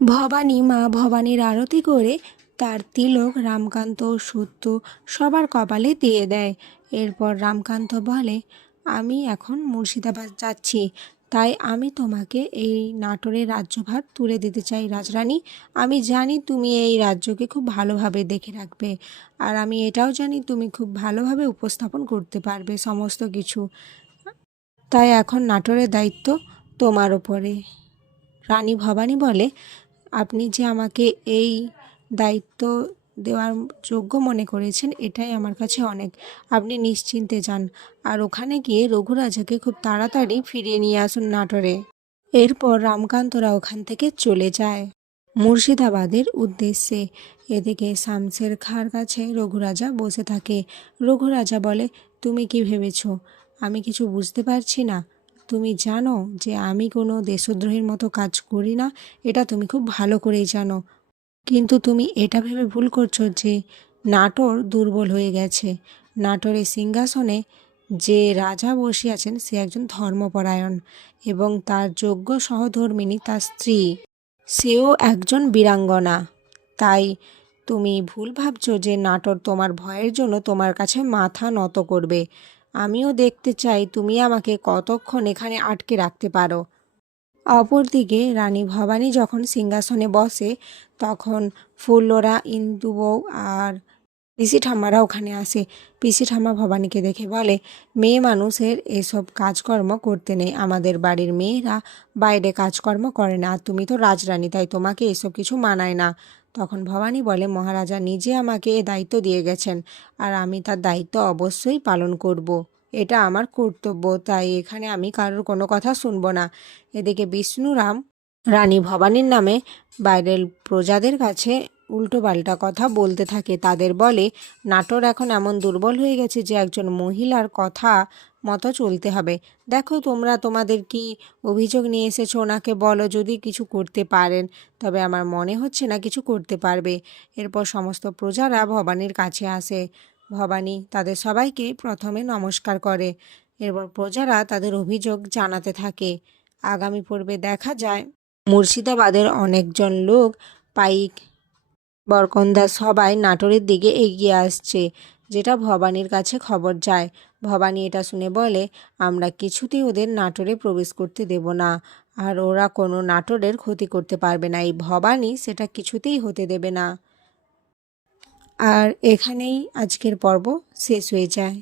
ভবানী মা ভবানীর আরতি করে তার তিলক রামকান্ত সত্য সবার কপালে দিয়ে দেয়। এরপর রামকান্ত বলে, আমি এখন মুর্শিদাবাদ যাচ্ছি, তাই আমি তোমাকে এই নাটোরের রাজ্যভার তুলে দিতে চাই রাজরানী। আমি জানি তুমি এই রাজ্যকে খুব ভালোভাবে দেখে রাখবে, আর আমি এটাও জানি তুমি খুব ভালোভাবে উপস্থাপন করতে পারবে সমস্ত কিছু। তাই এখন নাটোরের দায়িত্ব তোমার ওপরে রানী ভবানী বলে আপনি যে আমাকে এই দায়িত্ব দেওয়ার যোগ্য মনে করেছেন, এটাই আমার কাছে অনেক। আপনি নিশ্চিন্তে যান আর ওখানে গিয়ে রঘুরাজাকে খুব তাড়াতাড়ি ফিরিয়ে নিয়ে আসুন নাটোরে। এরপর রামকান্তরা ওখান থেকে চলে যায়। মুর্শিদাবাদের উদ্দেশ্যে এদিকে শামসের খার কাছে রঘুরাজা বসে থাকে। রঘুরাজা বলে, তুমি কি ভেবেছো? আমি কিছু বুঝতে পারছি না। তুমি জানো যে আমি কোনো দেশদ্রোহীর মতো কাজ করি না, এটা তুমি খুব ভালো করেই জানো। কিন্তু তুমি এটা ভেবে ভুল করছ যে নাটোর দুর্বল হয়ে গেছে। নাটোরের সিংহাসনে যে রাজা বসে আছেন, সে একজন ধর্মপরায়ণ এবং তার যোগ্য সহধর্মিনী তার স্ত্রী। সেও একজন বীরাঙ্গনা। তাই তুমি ভুল ভাবছ যে নাটোর তোমার ভয়ের জন্য তোমার কাছে মাথা নত করবে। আমিও দেখতে চাই, তুমি আমাকে কতক্ষণ এখানে আটকে রাখতে পারো। অপরদিকে রানী ভবানী যখন সিংহাসনে বসে, তখন ফুল্লরা ইন্দু বউ আর পিসি ঠাম্মারা ওখানে আসে। পিসি ঠাম্মা ভবানীকে দেখে বলে, মেয়ে মানুষের এসব কাজকর্ম করতে নেই। আমাদের বাড়ির মেয়েরা বাইরে কাজকর্ম করে না। আর তুমি তো রাজরানী, তাই তোমাকে এসব কিছু মানায় না। তখন ভবানী বলে, মহারাজা নিজে আমাকে এ দায়িত্ব দিয়ে গেছেন, আর আমি তার দায়িত্ব অবশ্যই পালন করব। এটা আমার কর্তব্য, তাই এখানে আমি কারোর কোনো কথা শুনব না এদিকে বিষ্ণুরাম রানী ভবানীর নামে বাইরের প্রজাদের কাছে উল্টোপাল্টা কথা বলতে থাকে তাদের বলে, নাটোর এখন এমন দুর্বল হয়ে গেছে যে একজন মহিলার কথা মতো চলতে হবে। দেখো তোমরা তোমাদের কি অভিযোগ নিয়ে এসেছ? ওনাকে বলো, যদি কিছু করতে পারেন, তবে আমার মনে হচ্ছে না কিছু করতে পারবে। এরপর সমস্ত প্রজারা ভবানীর কাছে আসে। ভবানী তাদের সবাইকে প্রথমে নমস্কার করে। এরপর প্রজারা তাদের অভিযোগ জানাতে থাকে। আগামী পর্বে দেখা যায়, মুর্শিদাবাদের অনেকজন লোক পাইক বরকন্দা সবাই নাটোরের দিকে এগিয়ে আসছে, যেটা ভবানীর কাছে খবর যায়। ভবানী এটা শুনে বলে, আমরা কিছুতেই ওদের নাটোরে প্রবেশ করতে দেব না। আর ওরা কোনো নাটোরের ক্ষতি করতে পারবে না। এই ভবানী সেটা কিছুতেই হতে দেবে না। আর এখানেই আজকের পর্ব শেষ হয়ে যায়।